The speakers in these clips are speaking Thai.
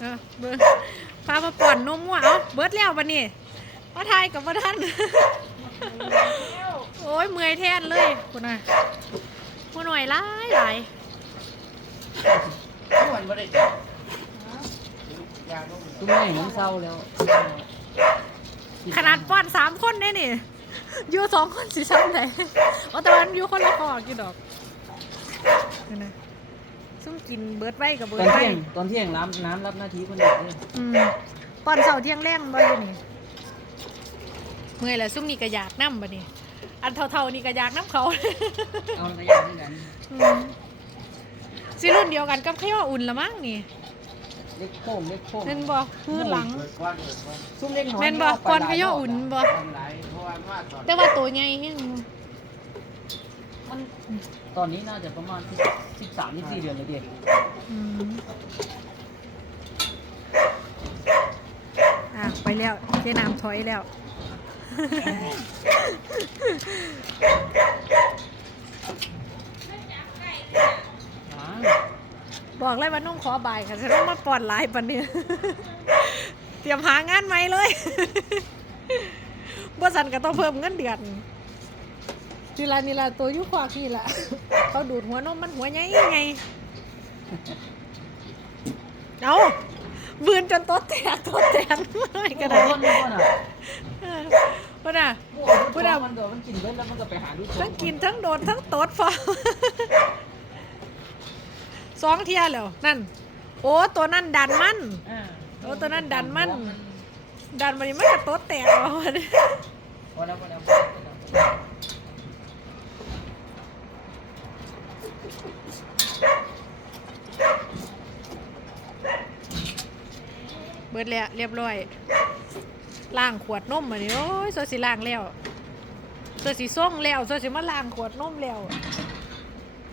เออเบิร์พามาป่อนนมว่ะเอาเบิร์ดแล้วบันนี้มาทายกับมาท่าน โอ้ยเมื่อยแทนเลยคุณน่ะผู้หน่อยหลายหลายทุกวันไม่ได้จับยาโน่นตุ้มนี่ผมเศร้าแล้ว ขนาดป้อนสามคนได้นี่อยู่สองคนสิซ้ำไหนเอาแต่วันอยู่คนละคอกินดอกนี่นะ ซุ่มกินเบิร์ดไว้กับเบิตร์อนดไว้เที่ยงตอนเที่ยงน้ำน้ำรับหน้าที่คนเดียวเลยอืมตอนเสาร์เที่ยงแรงบ่อยู่นี่เมื่อยแล้วซุ่มนี่ก็อยากน้ำบ่นี่อันเท่าๆนี่ก็อยากน้ำเขา เอากระยาที่กันอืมสิรุ่นเดียวกันกับขย่ออุ่นละมั้งนี่เล็กโค้งเล็กโค้งเห็นบ่พื้นหลังเปิดก้อนเปิดก้อนซุ่มเล็กน้อยแม่นบ่ก่อนขย่ออุ่นบ่ ทำไรเพราะว่ามาตอนแต่ว่าตัวใหญ่แฮง มันตอนนี้น่าจะประมาณสิบสามสิบสี่เดือนเลยเด็กอืมอะไปแล้วเจ๊น้ำถอยแล้ว บอกเลยว่านุ่งขอบายค่ะฉันต้องมาปอนไลน์ปันเนี่ยเตรียมหางานใหม่เลยบ่สันก็ต้องเพิ่มเงินเดือน นี่ละนี่ละตัวยุควาขี้ละเขาดูดหัวนมมันหัวใหญ่ไงเอาบืนจนโต๊ะแตกโต๊ะแตกไม่ก็ได้คนนี้ก็น่ะเออพุ่นอะมันโดนมันกินเบิ้ลแล้วมันก็ไปหาดูทั้งกินทั้งโดนทั้งโต๊ดฟอสองเทียแล้วนั่น โอ้ตัวนั่นดันมันโอ้ตัวนั้นดันมัน ดันมันนี่มันก็โต๊ดแตกเอามันพอแล้วพอแล้วพอแล้ว เบิดแล้วเรียบร้อยล้างขวดนมมานี่โอ้ยโซสิล้างแล้วโซสิส่งแล้วโซสิมาล้างขวดนมแล้ว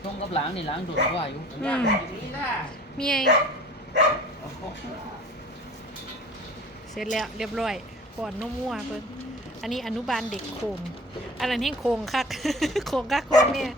ตรงกับหลังนี่หลังโดดว่าอยู่อืมนี่นะเมียเสร็จแล้วเรียบร้อยก่อนนมมั่วเพิ่นอันนี้อนุบาลเด็กโคมอันนั้นให้โคงคักโคงคักโคงเนี่ย